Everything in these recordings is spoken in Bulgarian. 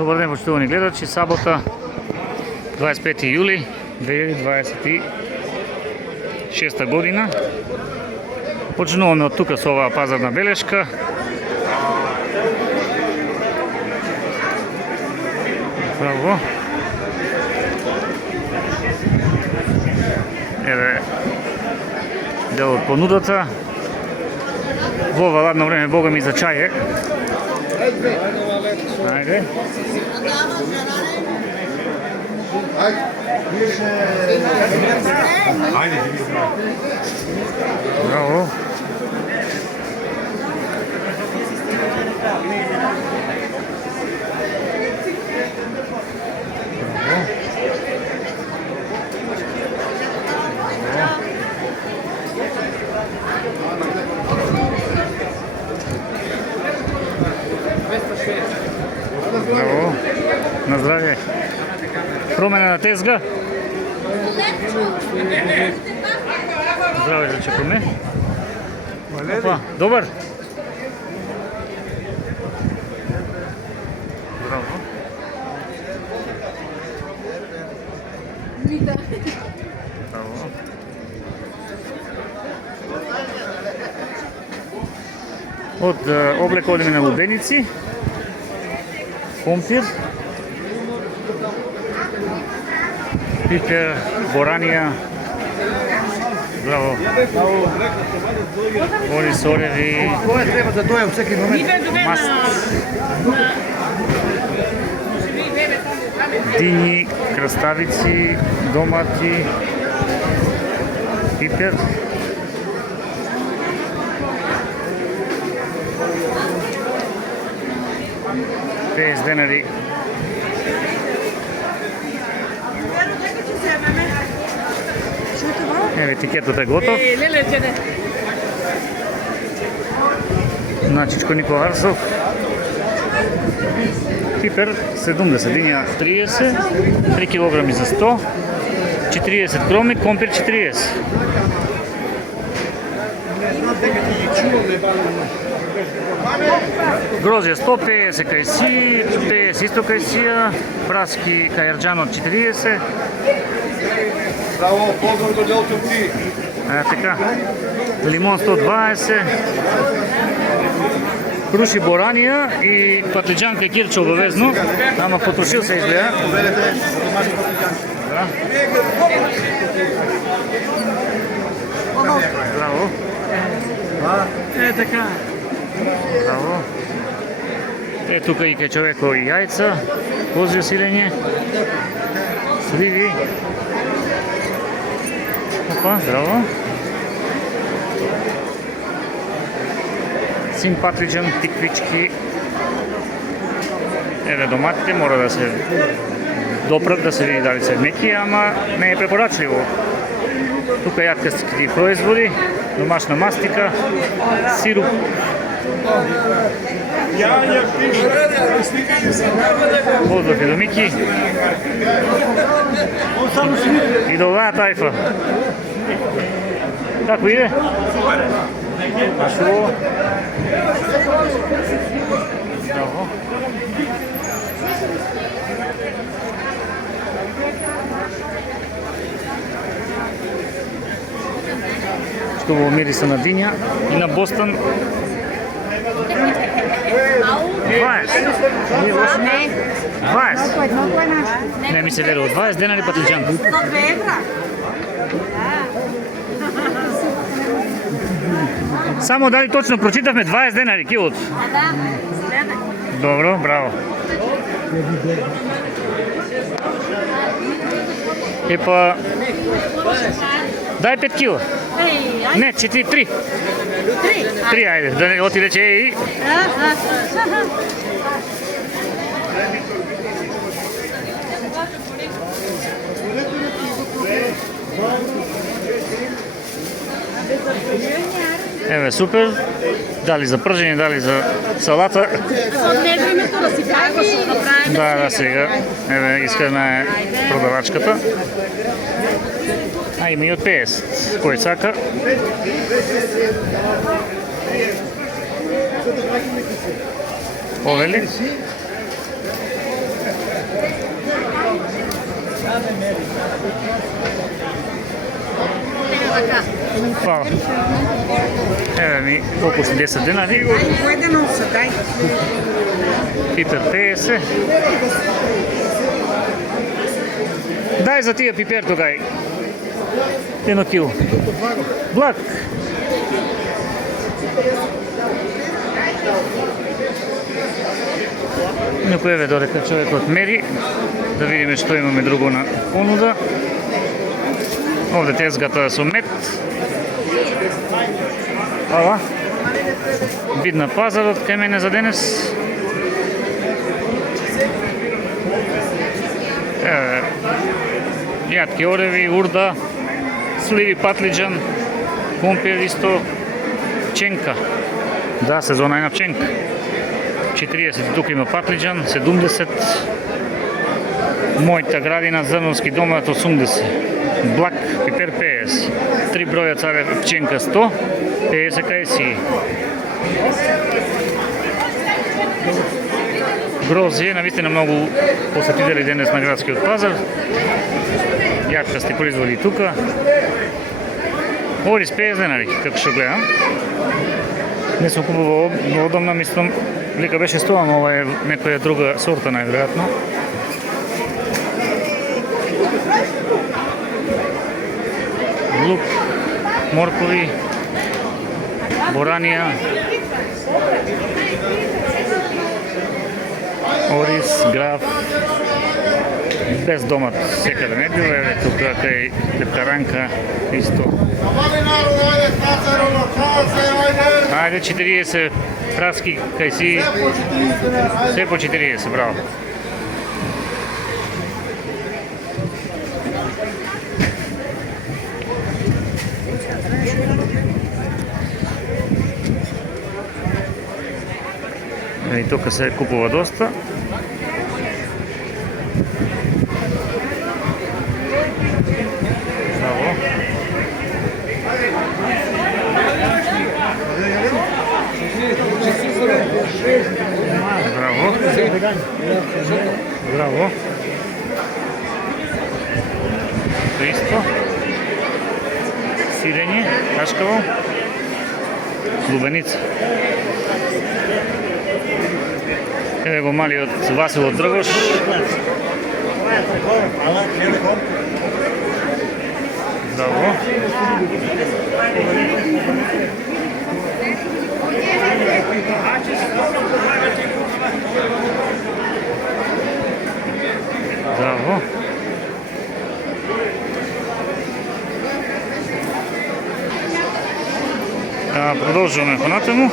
Добар ден, почитувани гледачи, сабота 25 јули 2026 година. Почнуваме од тука со оваа пазарна белешка. Браво. Еве дел од понудата. Во ова ладно време, бога ми, за чај. Ајде. Браво. Браво. На здравје. Промена на тезга. Здраве, да чекаме. Опа, добар. Браво. Браво. Од облек одиме на лубеници. Компир, пипер, боранија, браво, орис, ореви, Кога треба да дојам секој момент? маст, дињи, краставици, домати, пипер, $50. Еве, етикетот е готов. Начичко Нико Арсов. Пипер 70, диња 30, 3 килограми за 100, 40 кроми, компир 40. Грозија 150 кајси, 50 исто кајсија, праски кајарџанот 40. Браво, поздрав до Делчовци. Така. Лимон 120. Круши боранија и патлиџанка и кирче обавезно, ама потрошил се изгледа. Да. Браво. Така. Браво. Тука и кај човеко и јајца, козјо силење, сливи. Опа, браво. Симпатлиџан, тиквички. Еве доматите мора да се допрат, да се види дали се меки, ама не е препорачливо. Тука јаткаски производи, домашна мастика, сируп. Поздрав и до Мики. И до оваа тајфа. Како иде? Ашо. Браво. Што во мириса на диња и на бостан. 20. Не, 20. Не ми се верува. 20 денари патлиџан. 102 евра. Само дали точно прочитавме 20 денари килот. Да, следе. Добро, браво. Епа, дај 5 кила. Не, 4, 3. 3, ајде, да не оти рече и... Еве, супер. Дали за пржење, дали за салата. Не времето да си прави и да правиме. Да, сега. Еве, искрена е продавачката. А има и од 50. Кој сака? Овели? Hvala. Еве ми околу 10 денари. Поедено се, дај. Пипер 50. Дај за тие пипер тогај. 1 кило. Блак. Некој еве додека човекот мери, да видиме што имаме друго на понуда. Овде тезгата со мед. Ала. Видна пазарот кај мене за денес. Еве, јатки ореви, урда, сливи, патлиџан, компир исто, пченка. Да, сезона е на пченка. 40 тука има патлиџан, 70. Мојата градина, зрновски домат 80. Блак, пипер 50. 3 броја царе пченка 100, 50 кајси. Грозје, навистина многу посетители денес на градскиот пазар. Јаткасти производи тука. Орис 50 денари, како што гледам. Не сум купувал одамна, мислам, лика беше 100, ама ова е некоја друга сорта најверојатно. Лук, моркови, боранија, орис, граф, без домат секаде не било, еве тука кај лепкаранка исто. Ајде 40 краски кај си, се по 40, браво. И тука се купува доста. Браво. Браво. Браво. Исто. Сирење, кашкаво. Лубеница. Еве го малиот Васил Дргош. Браво. Браво. Продолжуваме понатаму.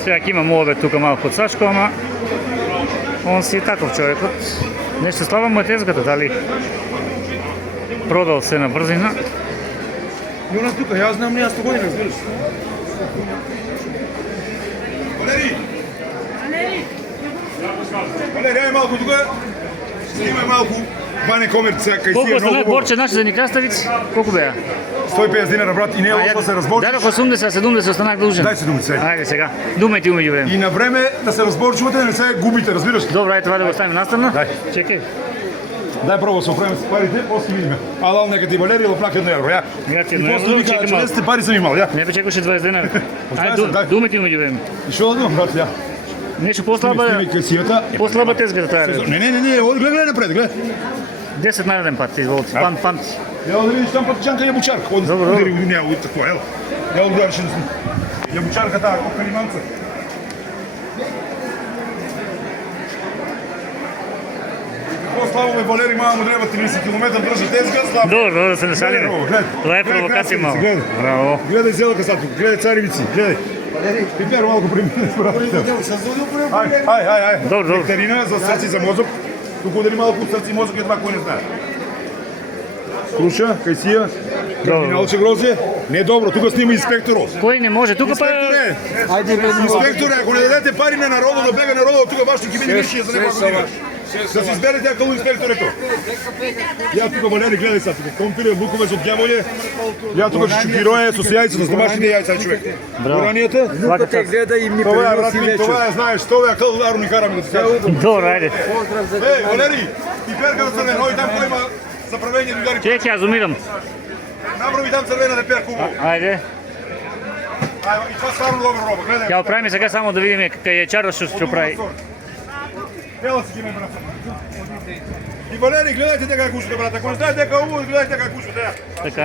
Сега ќе имам овде тука малку од Сашко, ама он си таков човекот. Нешто слаба му е тезгата, дали продал се на брзина. И она тука, јас знам не, јас 100 години, разбираш. Валери, ај малку тука. Снимај малку. Бане комерција, кај си Колку е остана многу. борче наши за никаставици? Колку беа? 150 динара, брат, и не ошло се разборчиш. Дадох 80-70, останах должен. Дај се думите сега. Ајде сега. Думајте умеѓу време. И на време да се разборчувате, да не се губите, разбираш? Добро, ајде това да го ставиме настрана. Дај. Чекај. Дај прво се оправиме с парите, после видиме. А дал нека ти Валери или плак 1 евро, ја. Грати И 1 после евро, вика, чекай малку. 40 пари сам имал, ја. Не бе чекаше 20 денари. Ајде, дај. думајте умеѓу време. И што да думам, брат, ја. Нешто послаба, Сними кајсијата. послаба тезгата таа. Не, оди гледај напред, гледај. 10 нареден пат, изволите. Памти. Ја да видиш там патичанка и јабучарка. Оди Добро, добро. не, оди такова, ел. Ја одгледаш да сме. Јабучарка таа, оканиманца. Славо ме Валери, мама му треба 30 км држи тезга, слабо. Добро, да се не шалиме. Това е провокација малку. Браво. Гледај зелка сад тук, гледај царевици, гледај. Пипер малку премине според. Ај. Добро. Нектарина за срце и за мозок. Тук удари малку срце и мозок е това кој не знае. Круша, кајсија, кардиналче грозе. Не добро, тука снима инспекторот. Кој не може? Тука па... Инспекторе, ако не дадете пари на народот да бега народот, тука баш ќе биде вишија за некоја година. Да си изберете ако инспекторето. Ја тука Валери гледај сега, тука компире, лукове со ѓаволје. Ја тука шукироје со јајца, со домашните јајца човек. Горанијата? Свака гледа и ми Това е преноси брат ми, вечер. това е знаеш, тоа е калдару ни караме да се кажа. Добро, ајде. Поздрав за Еј, Валери, ти перка за црвен, ој там кој има заправење другари. Чеки, ја зумирам. Направи там црвена да перку. Ајде. Ајде, и това стварно добро роба, гледај. Ја оправиме сега само да видиме кај е Чарло што ќе прави. Ела си ги ме брат. И Валери, гледајте дека е кушата брат. Ако не знаете дека е убаво, гледајте дека е кушата. Така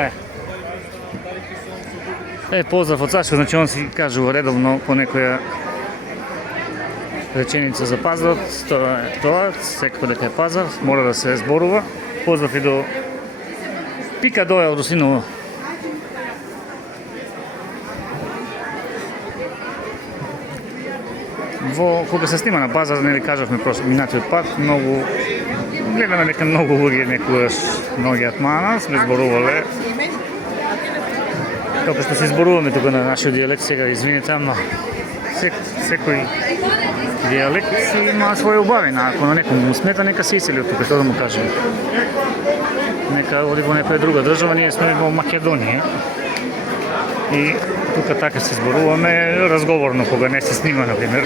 е. Поздрав од Сашо, значи он си кажува редовно по некоја реченица за пазарот, тоа е тоа, секако дека е пазар, мора да се зборува. Поздрав и до Пика Доја од Русиново. Кога се снима на пазар, нели кажавме минатиот пат, многу гледаме дека многу луѓе некогаш ноѓат мана, сме зборувале. Како што се зборуваме тука на нашиот дијалект сега, извините, ама секој дијалект си има своја убавина. Ако на некој му смета, нека се исели од тука, што да му кажеме. Нека оди во некоја друга држава, ние сме во Македонија. И тука така се зборуваме разговорно кога не се снима, например.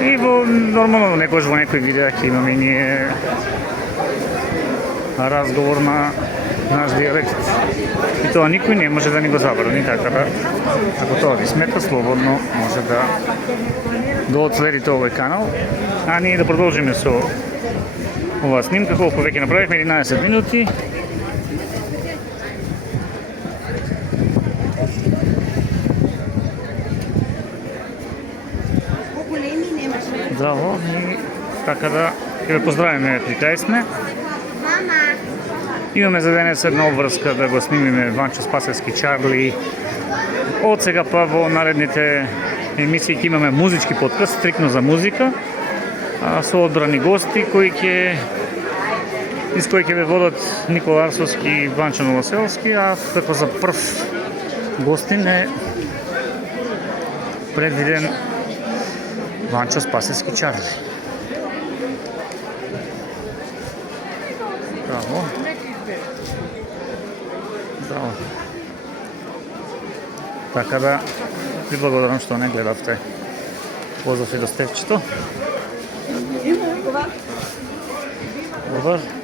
И нормално некојаш во некој видеа ќе имаме и ние разговор на наш дијалект. И тоа никој не може да ни го забрани, така да ако тоа ви смета, слободно може да одследите овој канал. А ние да продолжиме со оваа снимка, колку веќе направивме, 11 минути. Здраво, и така да ќе ве поздравиме при кај сме. Имаме за денес една обврска да го снимиме Ванчо Спасевски Чарли. Од сега па во наредните емисии ќе имаме музички подкаст, стрикно за музика, со одбрани гости из кои ќе ве водат Никола Арсовски и Ванчо Новоселски, а како за прв гостин е предвиден Ванчо Спасевски Чарли. Браво. Браво. Така да ви благодарам што не гледавте. Поздрав и до Стефчето. Добар.